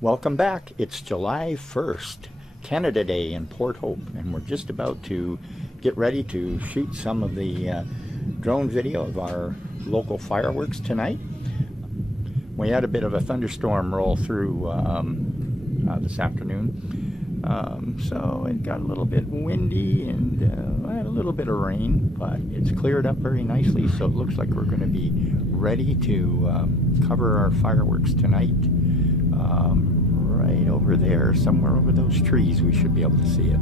Welcome back. It's July 1st, Canada Day in Port Hope, and we're just about to get ready to shoot some of the drone video of our local fireworks tonight. We had a bit of a thunderstorm roll through this afternoon, so it got a little bit windy and I had a little bit of rain, but it's cleared up very nicely, so it looks like we're going to be ready to cover our fireworks tonight. Right over there, somewhere over those trees, we should be able to see it.